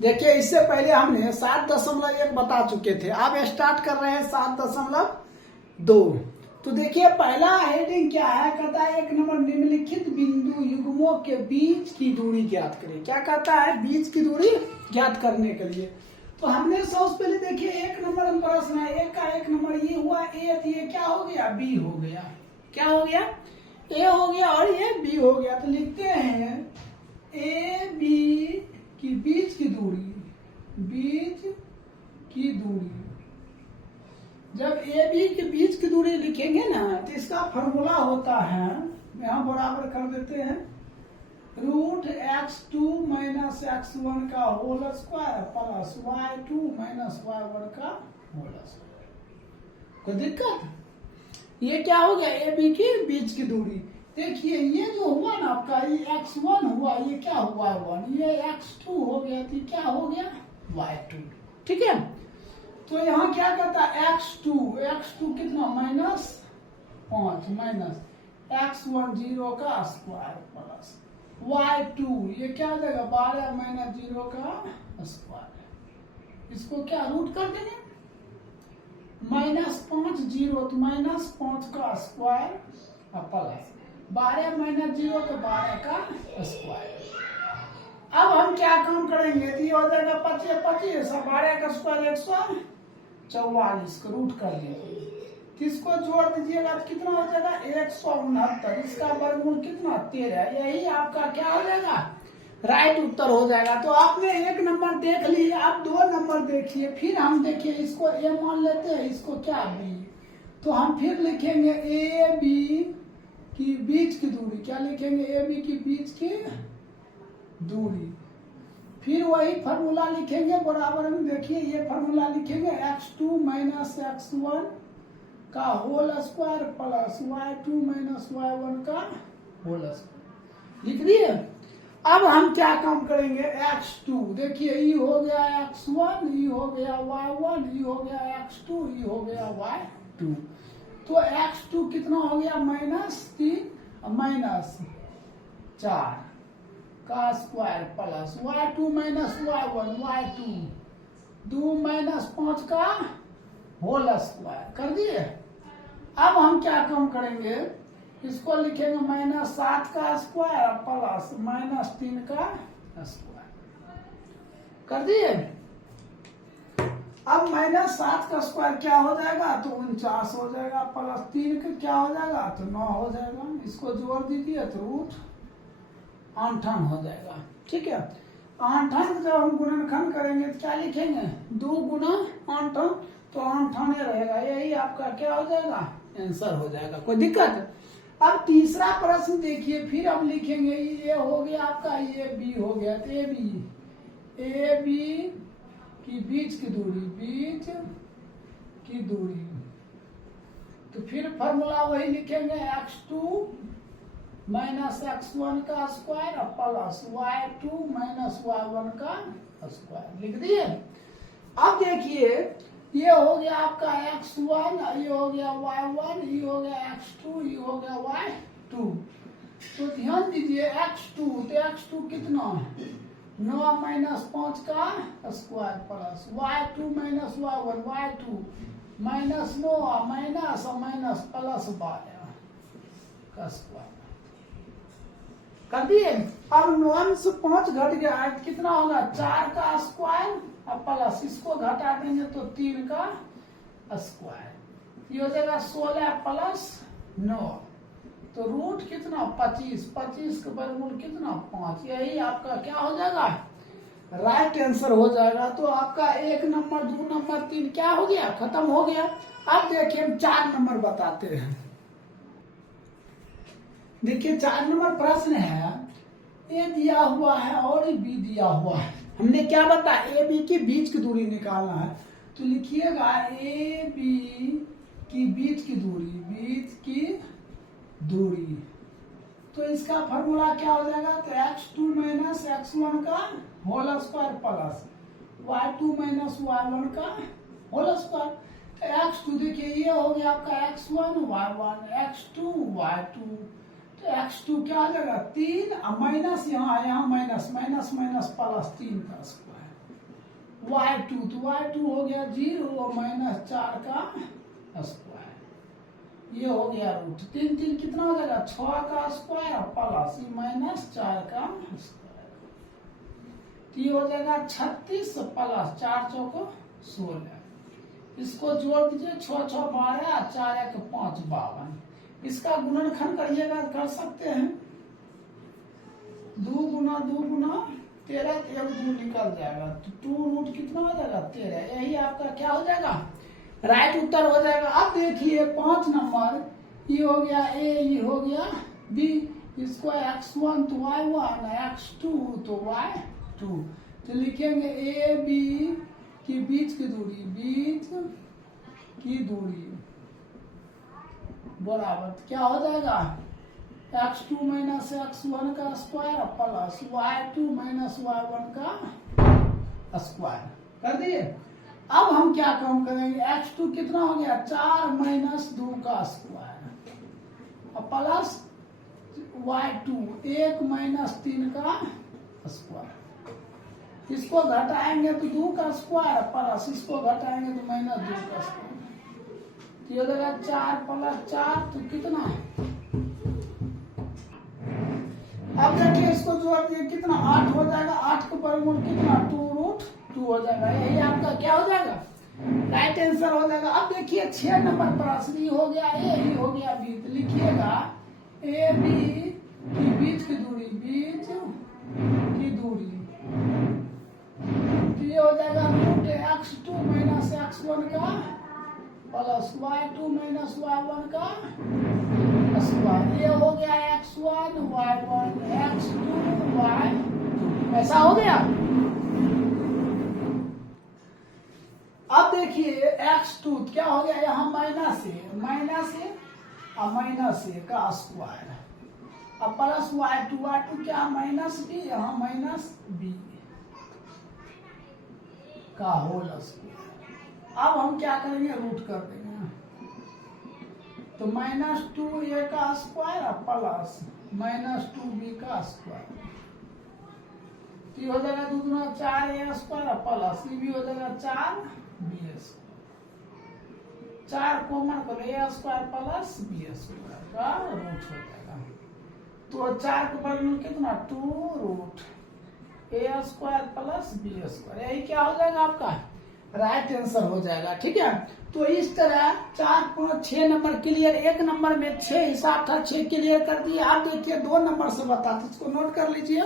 देखिए इससे पहले हमने 7.1 बता चुके थे, अब स्टार्ट कर रहे हैं 7.2। तो देखिए पहला हेडिंग क्या है, कहता है 1 नंबर निम्नलिखित बिंदु युग्मों के बीच की दूरी ज्ञात करें। क्या कहता है, बीच की दूरी ज्ञात करने के लिए। तो हमने सबसे पहले देखिए 1 नंबर में प्रश्न है, 1 का 1 नंबर ये हुआ ए, तो ये क्या हो गया, बी हो गया। क्या हो गया, ए हो गया और ये बी हो गया। तो लिखते हैं ए बी की बीच की दूरी, बीच की दूरी। जब ए बी के बीच की दूरी लिखेंगे ना, तो इसका फॉर्मूला होता है, यहां बराबर कर देते हैं, √x2 माइनस x1 का whole square plus y2 minus y1 का होल स्क्वायर। कोई दिक्कत? ये क्या हो गया, ए बी के बीच की दूरी। देखिए ये जो हुआ ना आपका, ये x1 हुआ, ये क्या हुआ 1, ये x2 हो गया, तो क्या हो गया y2। ठीक है, तो यहाँ क्या कहता है x2 कितना -5 माइनस x1 0 का स्क्वायर प्लस y2 ये क्या हो जाएगा 12 माइनस 0 का स्क्वायर। इसको क्या रूट कर देंगे, -5 0 तो -5 का स्क्वायर प्लस 12 माइनस 0 तो 12 का स्क्वायर। अब हम क्या काम करेंगे, तो ये हो जाएगा 25 25 और 12 का स्क्वायर 144 को रूट कर देंगे। किसको जोड़ दीजिएगा तो कितना हो जाएगा 169। इसका वर्गमूल कितना 13। यही आपका क्या हो जाएगा, राइट उत्तर हो जाएगा। तो आपने 1 नंबर देख लिए, आप 2 नंबर देखिए। फिर हम देखिए इसको ए मान लेते हैं, इसको क्या बी। तो हम फिर लिखेंगे ए बी की बीच की दूरी। क्या लिखेंगे, ए बी की बीच की दूरी। फिर वही फार्मूला लिखेंगे बराबर में। देखिए ये फार्मूला लिखेंगे x2 माइनस x1 का whole square plus y2 minus y1 का होल स्क्वायर। लिख दिए। अब हम क्या काम करेंगे, x2 देखिए ई हो गया x1, ई हो गया y1, ई हो गया x2, ई हो गया y2। तो x2 कितना हो गया -3 माइनस 4 का square plus y2 minus y1 y2 2 minus 5 का होल स्क्वायर कर दिए। अब हम क्या काम करेंगे, इसको लिखेंगे -7 का स्क्वायर प्लस -3 का स्क्वायर कर दिए। अब -7 का स्क्वायर क्या हो जाएगा, तो 49 हो जाएगा, प्लस 3 का क्या हो जाएगा, तो 9 हो जाएगा। इसको जोड़ दीजिए तो √58 हो जाएगा। ठीक है, 58 जब हम गुणनखंड करेंगे तो क्या लिखेंगे, 2 गुना 58 तो 58 रहेगा। यही आपका क्या हो जाएगा, आंसर हो जाएगा। कोई दिक्कत? अब तीसरा प्रश्न देखिए, फिर हम लिखेंगे ये हो गया आपका, ये बी हो गया। तो ए बी की बीच की दूरी, बीच की दूरी। तो फिर फॉर्मूला वही लिखेंगे x2 माइनस x1 का square plus y2 minus y1 का स्क्वायर। लिख दिए। अब देखिए ये हो गया आपका x1, ये हो गया y1, ये हो गया x2, ये हो गया y2। तो ध्यान दीजिए x2, तो x2 कितना 9 माइनस 5 का square plus y2 minus y1 y2 -9 minus minus plus 12 का स्क्वायर कर दिए। अब 9 से 5 घट गया, कितना होगा 4 का स्क्वायर और प्लस इसको घटा देंगे तो 3 का स्क्वायर। ये हो जाएगा 16 प्लस 9 तो रूट कितना 25, 25 का वर्गमूल कितना 5। यही आपका क्या हो जाएगा, राइट आंसर हो जाएगा। तो आपका 1 नंबर 2 नंबर 3 क्या हो गया, खत्म हो गया। अब देखिए हम 4 नंबर बताते हैं। देखिए 4 नंबर प्रश्न है, ए दिया हुआ है और बी दिया हुआ है। हमने क्या बताया, ए बी के बीच की दूरी निकालना है। तो लिखिएगा ए बी की बीच की दूरी, बीच की दूरी। तो इसका फॉर्मूला क्या हो जाएगा, तो x2 माइनस x1 का whole square plus y2 minus y1 का होल स्क्वायर। तो x2 देखिए ये हो गया आपका x1 y1 x2 y2। तो x2 क्या आ जाएगा 3 माइनस यहाँ माइनस माइनस माइनस प्लस 3 का स्क्वायर। y2, तो y2 हो गया 0 माइनस 4 का स्क्वायर, ये हो गया रूट 3 3 कितना हो जाएगा 6 का स्क्वायर प्लस माइनस 4 का स्क्वायर, तो ये हो जाएगा 36 प्लस 4 चौक 16, इसको जोड़ दीजिए 6 6 12 4 1 5 52, इसका गुणनखंड करिएगा कर सकते हैं, 2 गुना 13, 1 2 निकल जाएगा, तो 2 रूट कितना हो जाएगा 13, यही आपका क्या हो जाएगा राइट उत्तर हो जाएगा। अब देखिए 5 नंबर, ये हो गया ए, ये हो गया बी, इसको x1 तो y1, x2 तो y2, तो लिखेंगे ए बी के बीच की दूरी बराबर क्या हो जाएगा x2 माइनस x1 का square plus y2 minus y1 का स्क्वायर कर दिए। अब हम क्या काम करेंगे, x2 कितना हो गया 4 माइनस 2 का स्क्वायर प्लस y2 1 माइनस 3 का स्क्वायर, इसको घटाएंगे तो 2 का स्क्वायर प्लस इसको घटाएंगे तो माइनस 2 का स्क्वायर, तो ये हो जाएगा 4 प्लस 4 तो कितना, अब देखिए इसको जोड़ दिए कितना 8 हो जाएगा, 8 के वर्गमूल कितना 2 रूट 2 हो जाएगा, यही आपका क्या हो जाएगा राइट आंसर हो जाएगा। अब देखिए 6 नंबर प्रश्न, ये हो गया ए, ये हो गया बी, तो लिखिएगा ए बी की बीच की दूरी, तो ये हो जाएगा रूट x2 माइनस x1 का प्लस y2 माइनस y1 का स्क्वायर, ये हो गया x1 y1 x2 y2, ऐसा हो गया। अब देखिए x2 क्या हो गया, यहाँ माइनस ए और माइनस ए का स्क्वायर, अब प्लस y2 क्या माइनस बी, यहाँ माइनस बी का होल स्क्वायर। अब हम क्या करेंगे रूट कर देंगे, तो माइनस 2a का स्क्वायर प्लस माइनस 2b का स्क्वायर, तो हो जाएगा 2 दूना 4a स्क्वायर प्लस ये भी हो जाएगा 4b स्क्वायर, 4 कॉमन कर a square plus b square का रूट हो जाएगा, तो 4 के वर्गमूल कितना 2 root a square plus b square, यही क्या हो जाएगा आपका राइट आंसर हो जाएगा। ठीक है, तो इस तरह 4 5 6 नंबर क्लियर, 1 नंबर में 6 हिसाब था 6 क्लियर कर दिए। आप देखिए 2 नंबर से बताते, इसको नोट कर लीजिए।